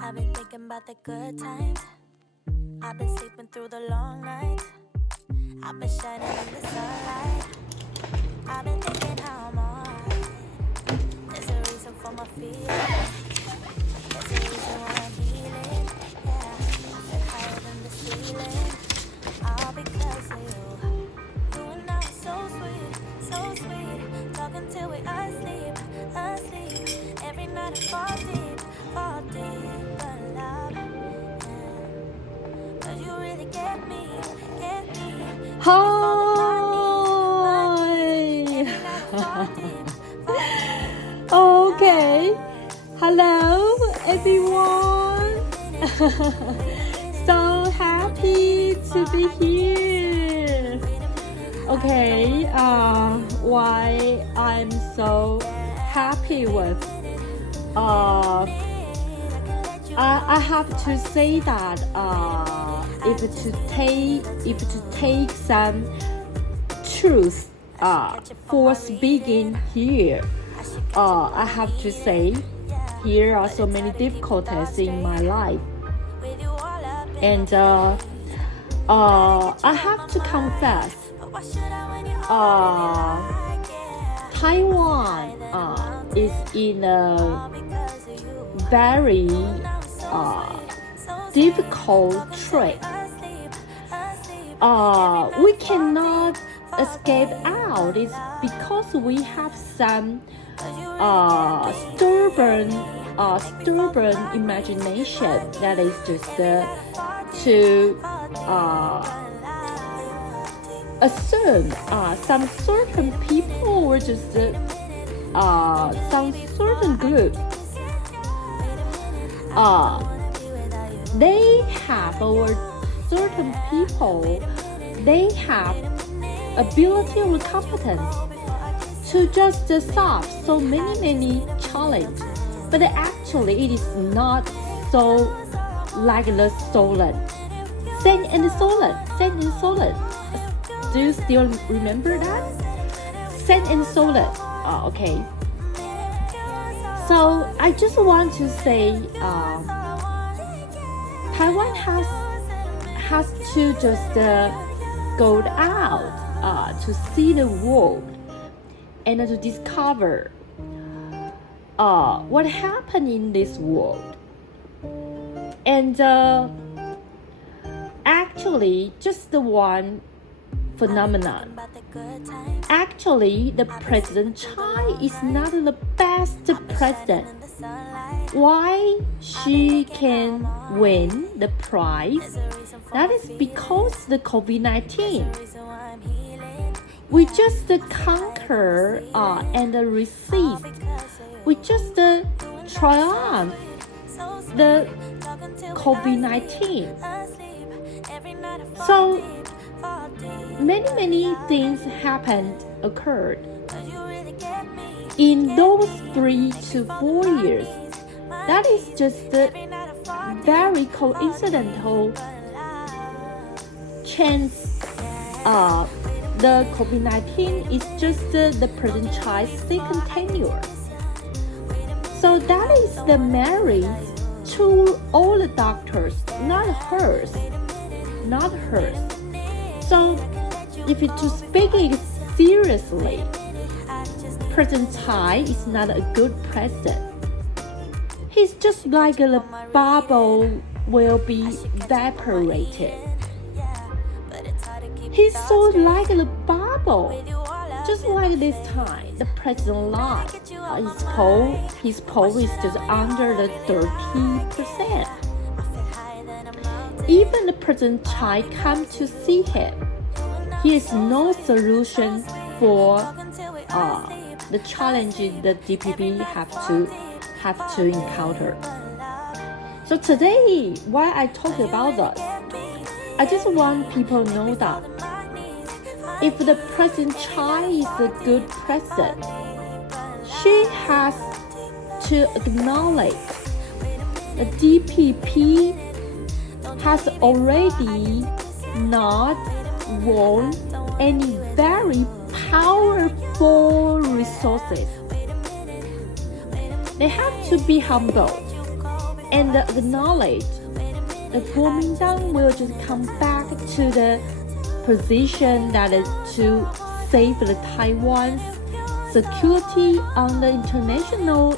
I've been thinking about the good times. I've been sleeping through the long nights. I've been shining in the sunlight. I've been thinking how I'm alright. There's a reason for my feelings. There's a reason why I'm healing. Yeah, I feel higher than the ceiling. All because of you. You and I are so sweet, so sweet. Talking till we asleep, asleep. Every night I fall deep, but love. Yeah. 'Cause you really get me, get me. Before the money, Hi. every night I fall deep, fall deep. Okay. Hello, everyone. So happy to be here. Okay. Why I'm so happy with. I have to say that if to take some truth for speaking here, I have to say here are so many difficulties in my life, and I have to confess, Taiwan is in a very difficult trip. We cannot escape out. It's because we have some stubborn imagination that is just to assume some certain people or just some certain group they have, or certain people, they have ability or competence to just solve so many challenges, but actually it is not so like the Solent. Sand and Solent. Do you still remember that? Sand and Solent. Okay. So I just want to say, Taiwan has to just go out to see the world and to discover what happened in this world. And actually, just the one phenomenon. Actually, the President Chai is not the best president. Why she can win the prize? That is because the COVID-19. We just conquer and resist. We just triumph the COVID-19. So many things occurred in those 3 to 4 years. That is just a very coincidental chance. The COVID-19 is just the President Chai's second tenure. So that is the merit to all the doctors, not hers. So if you to speak it seriously, President Chai is not a good president. He's just like the bubble will be evaporated. He's so like the bubble. Just like this time, the president lied. His poll is just under the 30%. Even the President Chai come to see him. Here is no solution for the challenges that DPP have to encounter. So today, why I talk about this, I just want people to know that if the President Chai is a good president, she has to acknowledge the DPP has already not won any very powerful resources. They have to be humble. and acknowledge. The Kuomintang will just come back to the position that is to save the Taiwan's security on the international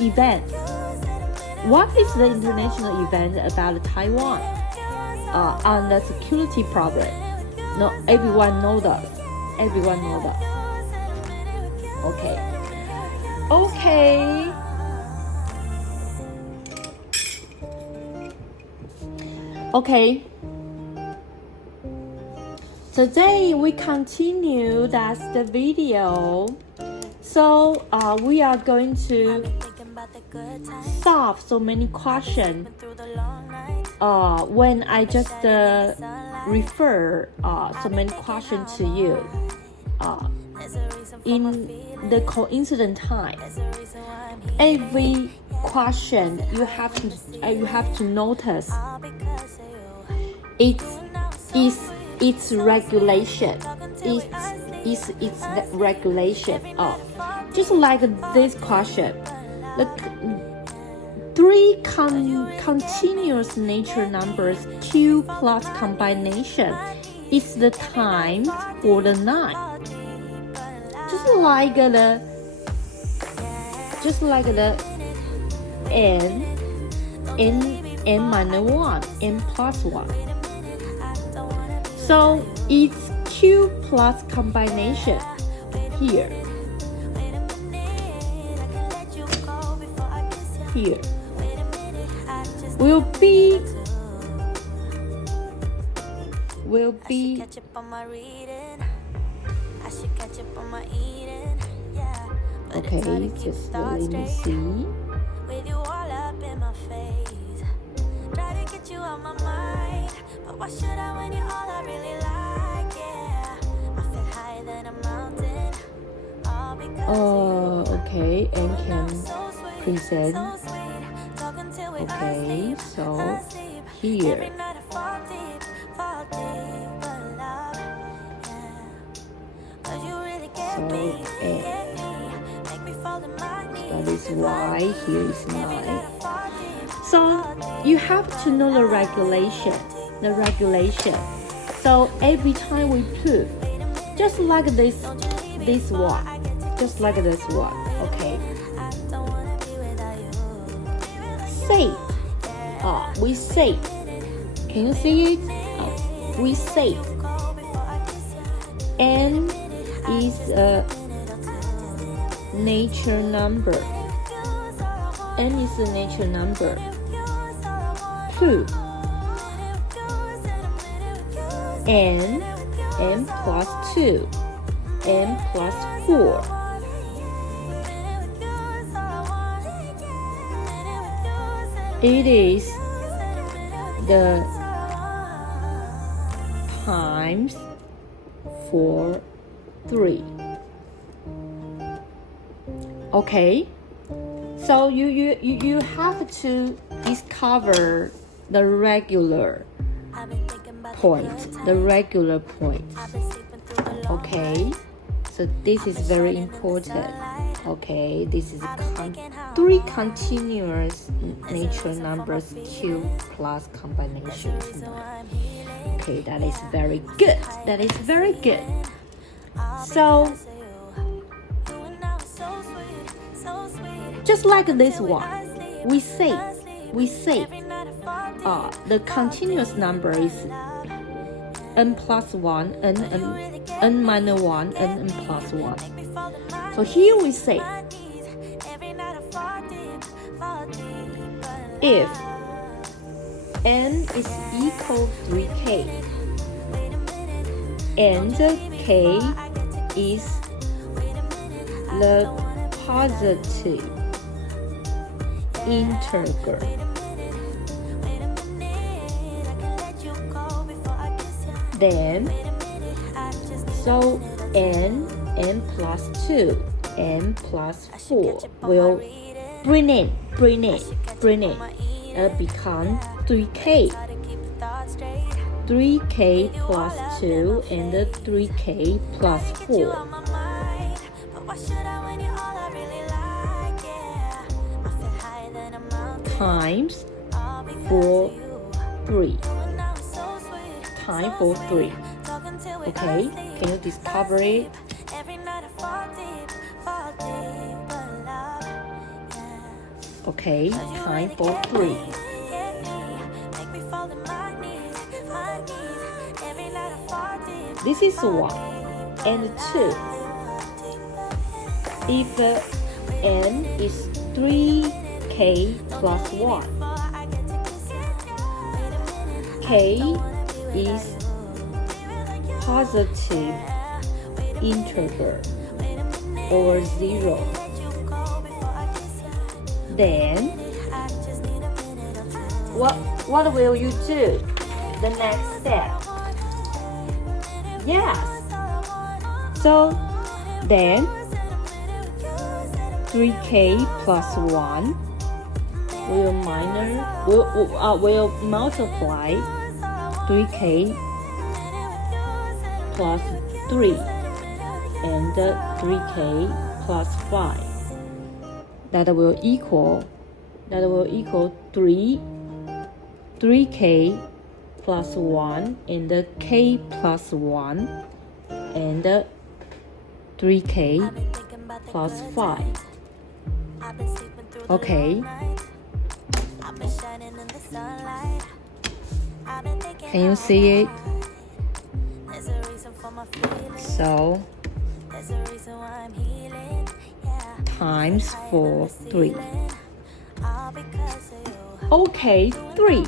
event. What is the international event about Taiwan on the security problem? No, everyone knows that. Everyone knows that. Okay. Okay. Today we continue that's the video. So we are going to solve so many questions when I just refer so many questions to you in the coincident time. Every question you have to notice its regulation. It's the regulation of just like this question. The three continuous natural numbers Q plus combination is the time for the night. Just like the n minus 1, n plus 1. So it's Q plus combination here. Will be okay, just let me see. With you all up in my face, try to get you out my mind, but why should I when you're all I really like? Yeah, I feel higher than a mountain, all because okay, and can present. Okay, so here. That is why here is 9. So you have to know the regulation. So every time we put, just like this one, okay. Save. We save. Can you see it? We save. N is a nature number. N is a nature number. 2. N plus 2. N plus 4. It is the times for 3. Okay, so you have to discover the regular point. Okay, so this is very important. Okay, this is 3 continuous natural numbers Q plus combinations. Okay, that is very good. So just like this one, we say the continuous number is n plus 1, n minus 1, n plus 1. So here we say if n is equal to 3k and k is the positive integer, then so n plus 2, n plus 4 will bring it become 3k plus 2 and 3k plus 4. times for 3. Time for 3. Okay, can you discover it? Okay, time for 3. This is 1 and 2. If n is 3k plus 1, k is positive integer or 0. Then what will you do? The next step. Yes. So then 3k plus 1 will multiply 3k plus 3 and 3k plus 5. That will equal 3k plus 1 and k plus 1 and 3k plus 5. Okay. Can you see it? So times 4, 3. Okay, 3.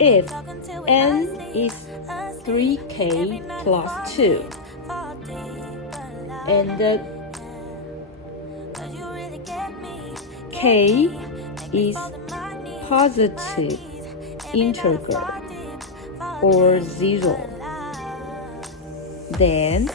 If n is 3k plus 2 and k is positive integer or 0, then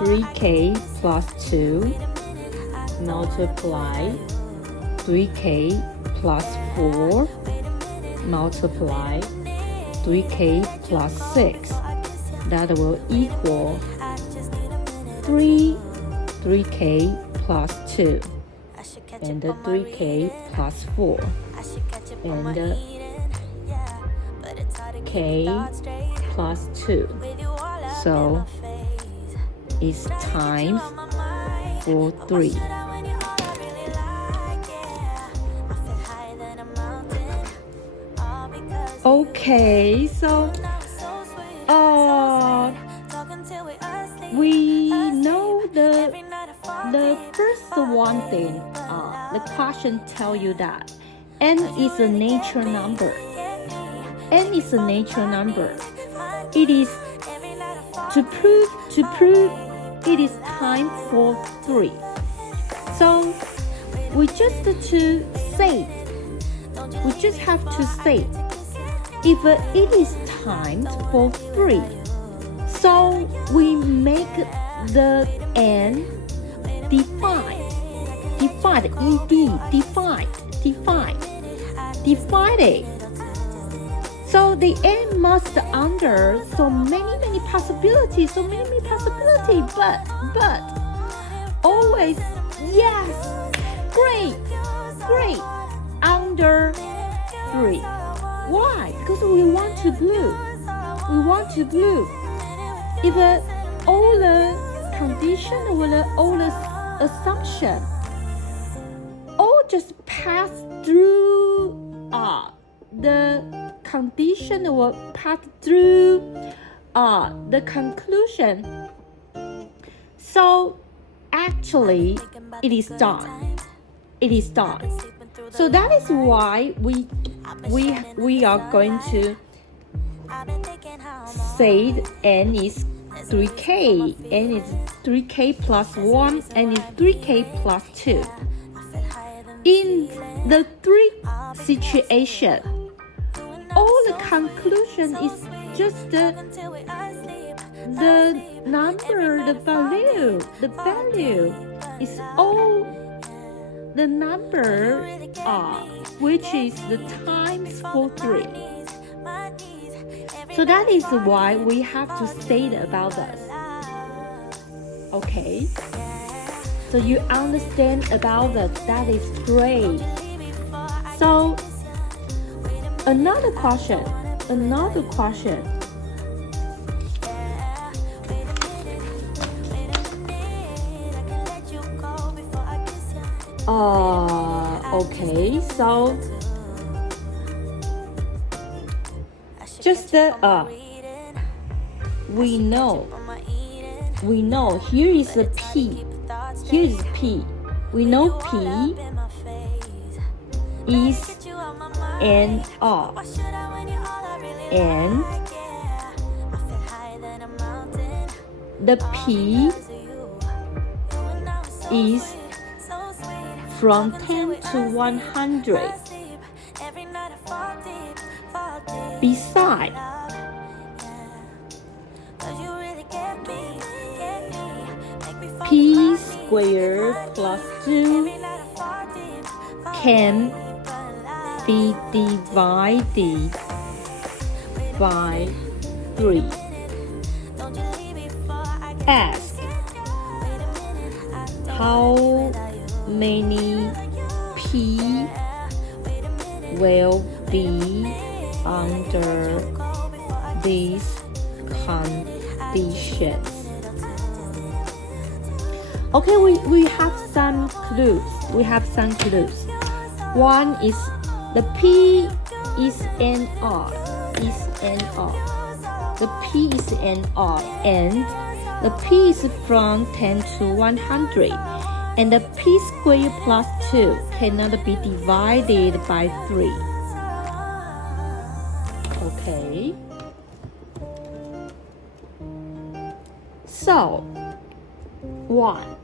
3k plus 2 multiply 3k plus 4 multiply 3k plus 6. That will equal 3k plus 2 and 3k plus 4 and k plus 2. So it's times 4, 3. Okay, so we know the first one thing. The question tell you that n is a natural number. N is a natural number. It is to prove it is time for 3. So we just have to say if it is times for 3. So we make the n divided, divided. So the n must under so many possibilities, but always yes, great, under 3. Why? Because we want to glue. If all the condition or all the assumption all just pass through the condition or pass through the conclusion, so actually it is done. So that is why we are going to say n is 3k, n is 3k plus 1, n is 3k plus 2. In the 3 situation, all the conclusion is just the number, the value is all the number which is the times for 3. So that is why we have to say about this. Okay. So you understand about that. That is great. So another question. Okay, so just we know here is a P. Here is P. We know P is an R, and the P is from 10 to 100. Besides, P squared plus 2 can be divided by 3. Ask, how many P will be under these conditions? Okay, we have some clues. One is the P is an R. The P is an R, and the P is from 10 to 100. And the P squared plus 2 cannot be divided by 3. Okay. So, 1.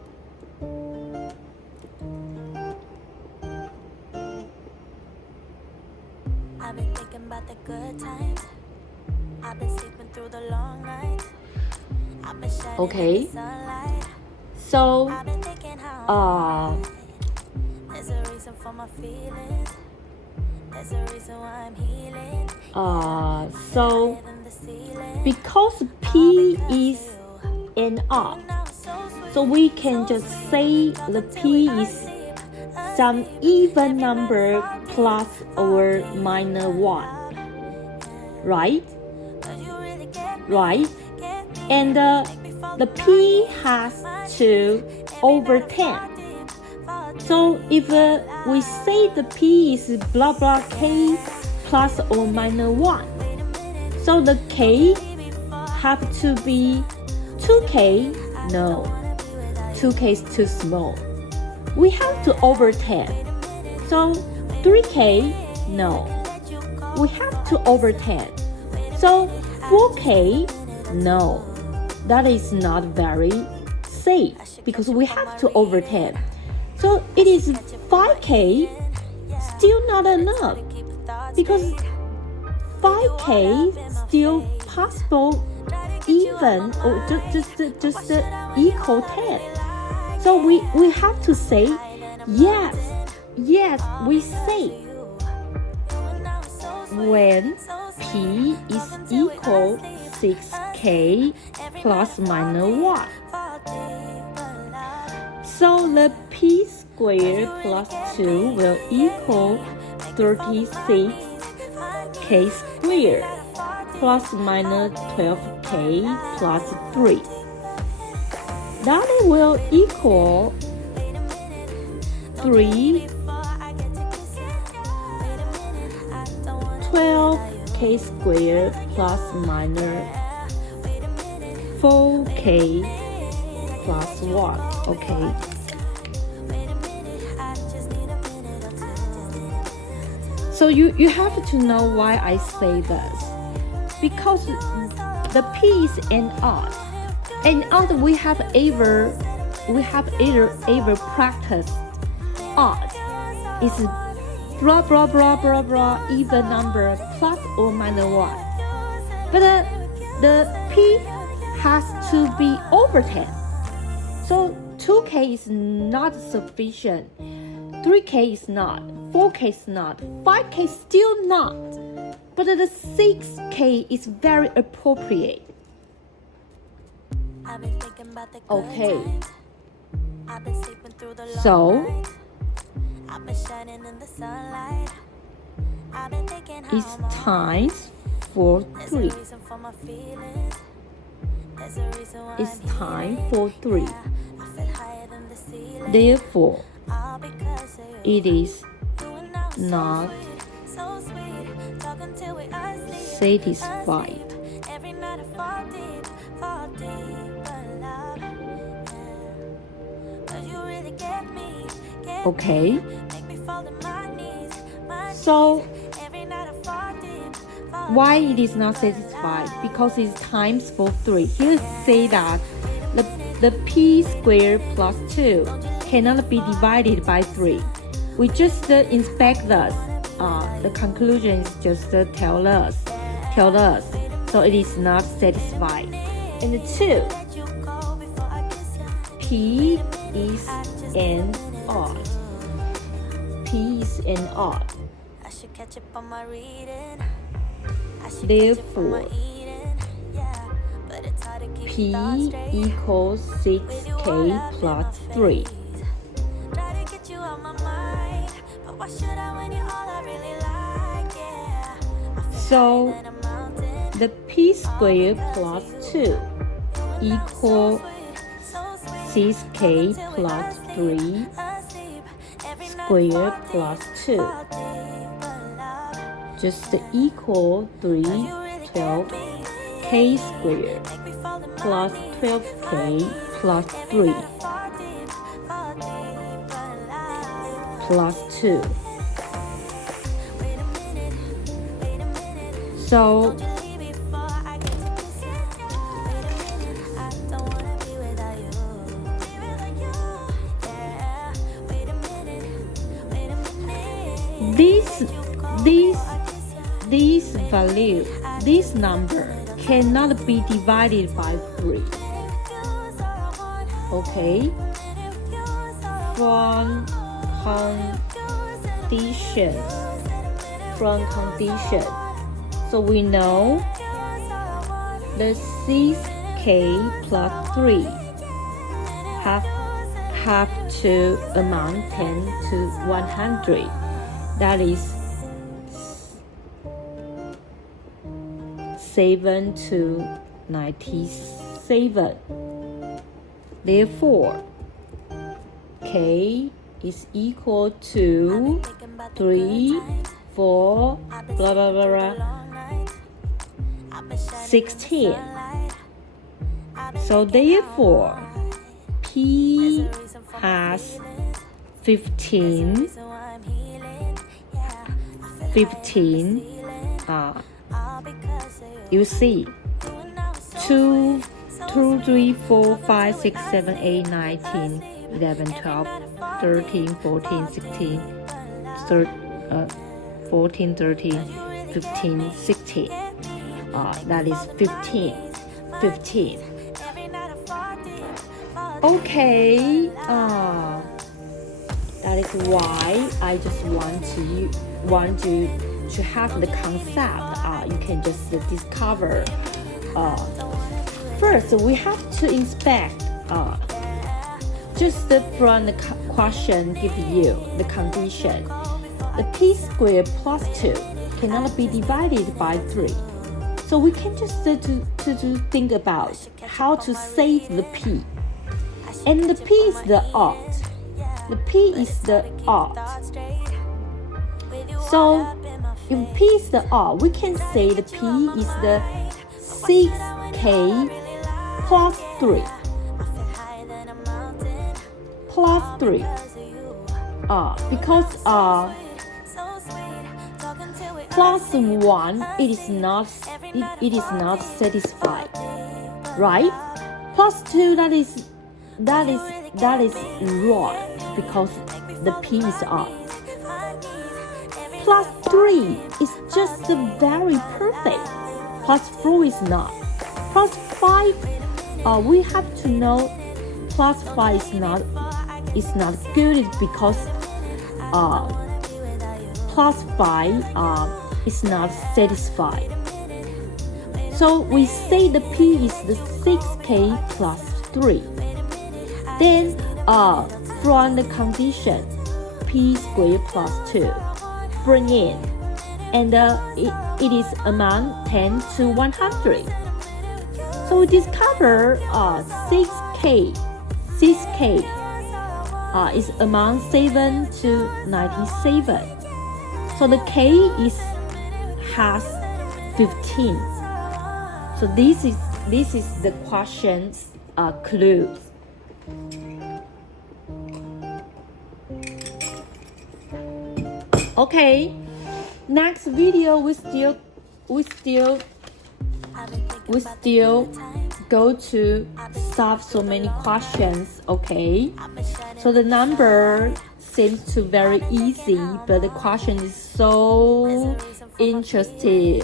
I've been thinking about the good times. I've been sleeping through the long nights. I've been shining in the sunlight. So, I've been thinking how there's a reason for my feelings. There's a reason why I'm healing. So because P is an R, so we can just say the P is some even number plus or minus 1, right? And the P has to over 10. So if we say the P is blah blah K plus or minus 1, so the K have to be 2K? No, 2K is too small. We have to over 10. So 3K? No, we have to over 10. So 4K? No, that is not very safe because we have to over 10. So it is 5K, still not enough because 5K still possible even or just equal 10. So we have to say yes, we say when P is equal 6K plus minus 1. So the P squared plus 2 will equal 36K squared plus minus 12K plus 3. That will equal 12K squared plus minus 4K plus 1. Okay. So you have to know why I say this. Because the P is an odd. And odd we have ever practiced odd. It's blah blah blah blah blah even number plus or minus 1. But the P has to be over 10. So 2K is not sufficient. 3K is not. 4K is not. 5K still not. But the 6K is very appropriate. Okay. I've been sleeping through the long So night. I've been shining in the sunlight. I've been thinking how it's I'm alright. time for There's a 3. reason for my feelings. There's a reason why It's I'm time healing. for 3. Yeah, I feel higher than the ceiling. Therefore, All because of you. it is You and I were not so sweet. Talking till we asleep. satisfied. Asleep. Every night I fall deep in love. Yeah. 'Cause you really get me. Okay, Make me fall to my knees. so Every night I fall deep. why it is not satisfied? Because it's times for 3. Here say that the p squared plus 2 cannot be divided by 3. We just inspect this. The conclusion is just tell us. So it is not satisfied. And 2, p is an odd. P is an odd. I should catch up on my reading. Therefore, P equals 6k plus 3. So the p squared plus 2 equals 6k plus 3 squared plus 2. Just equal 3, 12k squared plus 12k plus 3 plus 2. So this value, this number cannot be divided by 3. Okay? From condition. So we know the 6k plus 3 have to amount 10 to 100. That is 7 to 97. Therefore, k is equal to 3, 4, blah blah blah, blah 16. So therefore, p has 15. You see, 2, 3, 4, 5, 6, 7, 8, 9, 10, 11, 12, 13, 14, 16, 14, 13, 15, 16. That is 15. Okay. That is why I just want you to have the concept. You can just discover. First, we have to inspect. Just from the question give you the condition. The p squared plus 2 cannot be divided by 3. So we can just to think about how to save the p. And the p is the odd. The p is the odd. So if p is the odd, we can say the p is the 6k plus 3. Plus 3. Because plus 1 it is not satisfied, right? Plus 2 that is wrong because the p is odd. Plus 3 is just very perfect. Plus 4 is not. Plus 5, we have to know plus 5 is not good because plus 5 is not satisfied. So we say the p is the 6k plus 3. Then from the condition p squared plus 2, bring in, and it is among 10 to 100. So we discover 6k is among 7 to 97. So the k has 15. So this is the question's clues. Okay, next video we still go to solve so many questions. Okay, so the number seems to very easy, but the question is so interesting.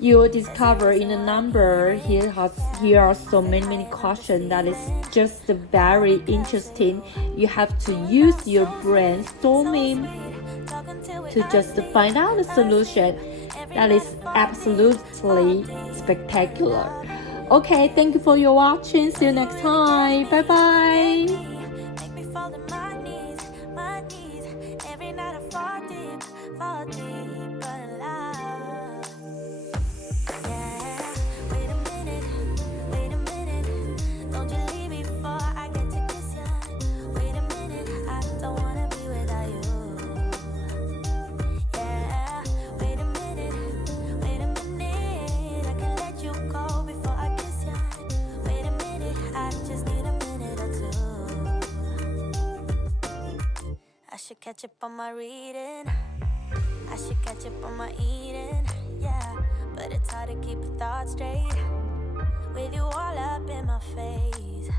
You will discover in the number here are so many questions that is just very interesting. You have to use your brainstorming to just find out the solution. That is absolutely spectacular. Okay, thank you for your watching. See you next time. Bye bye. Make me fall to my knees. Every night I fall deep in love. Yeah, wait a minute, don't you leave me before I get to kiss ya. Wait a minute, I don't wanna be without you. Yeah, wait a minute, I can let you go before I kiss ya. Wait a minute, I just need a minute or two. I should catch up on my reading. I should catch up on my eating. Yeah, but it's hard to keep a thought straight with you all up in my face.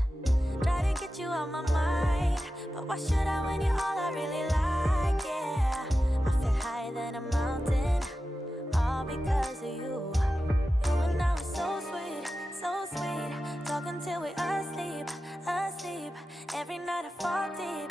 Try to get you out my mind, but why should I when you're all I really like? Yeah, I feel higher than a mountain, all because of you. You and I were so sweet, talking till we asleep. Every night I fall deep